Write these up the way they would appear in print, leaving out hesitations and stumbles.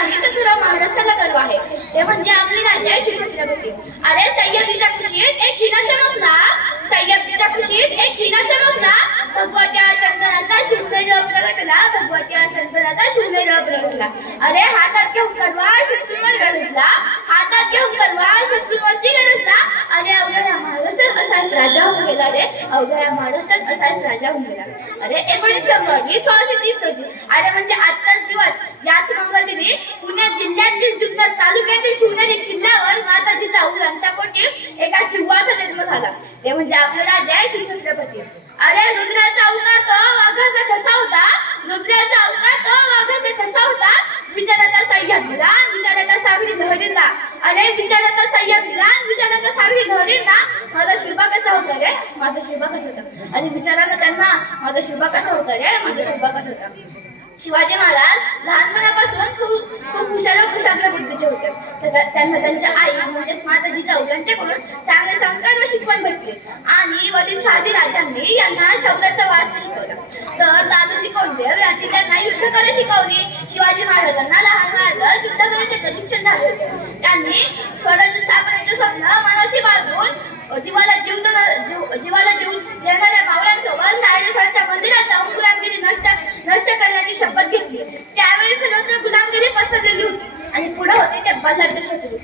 नाही तर सुद्धा महाराष्ट्राला गर्व आहे ते म्हणजे आपले राजा शिवछत्रपती. अरे सह्याद्रीच्या कुशीत एक हिरा चमकला, सह्याद्रीच्या कुशीत एक हिरा चमकला, भगवत्या चंदनाचा शिवनेरी प्रगटला, भगवत्या चंदनाचा शिवनेरी प्रगटला. अरे हातात घेऊन गरवा शत्रूंवर गरजला, हातात घेऊन गरवा शत्रूंवरती गरजला. अरे अवघ्या महाराष्ट्रात असा एक राजा होऊन गेला रे, अवघ्या महाराष्ट्रात असा एक राजा होऊन गेला. अरे 19 फेब्रुवारी 1630 रोजी, अरे म्हणजे आजचाच दिवस, याच मंगळदिनी पुणे जिल्ह्यातील जुन्नर तालुक्यातील शिवनेरी किल्ल्यावर माता जिजाऊ यांच्या पोटी एका सिंहाचा जन्म झाला ते म्हणजे आपले राजा शिवछत्रपती. अरे रुद्राचा अवतार तो वाघाचा कसा होता, रुद्राचा अवतार तो वाघाचा कसा होता, विचाराचा सह्याद्रीला विचाराचा सागरी लहरीला. अरे विचाराचा सह्याद्रीला विचाराचा सागरी लहरीला माझा शिल्पा कसा होता रे, माझा शिल्पा कसा होता. आणि विचाराला त्यांना माझा शिल्पा कसा होता रे, माझा शिल्पा कसा होता. शिवाजी महाराज लहानपणापासून खूप हुशार व कुशाग्र बुद्धीचे होते. त्यांना त्यांच्या आई म्हणजेच माता जिजाऊ यांच्याकडून चांगले संस्कार व शिकवण भेटली आणि वडील शहाजी राजांनी यांना शौर्याचा वारसा शिकवला. तर दादोजी कोंडदेव यांनी त्यांना युद्धकला शिकवली. शिवाजी महाराजांना लहान वयातच युद्धकलेचे प्रशिक्षण झाले होते. त्यांनी स्वराज्य स्थापनेचे स्वप्न मनाशी बाळगून जीवाला जीव देणाऱ्या मावळ्यांसोबत नारायणेश्वराच्या मंदिरात जाऊन गुलामगिरी नष्ट करण्याची शपथ घेतली. त्यावेळी सर्वत्र गुलामगिरी पसरलेली होती आणि पुढे होते ते बलाढ्य शत्रू.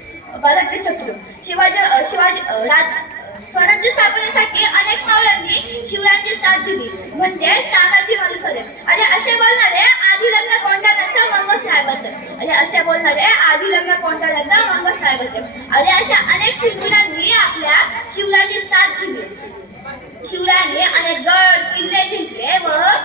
स्वराज्य स्थापनेसाठी अनेक मावळ्यांनी शिवरायांची साथ दिली म्हणजे तानाजी मालुसरे. आणि असे बोलणारे आधी लग्न कोंढाण्याचं मंगस नाही बसेल, आणि असे बोलणारे आधी लग्न कोंढाण्याचं मंगस नाही बसेल. आणि अशा अनेक शिवरायांनी आपल्या शिवरायांची साथ दिली. शिवरायांनी अनेक गड किल्ले जिंकले व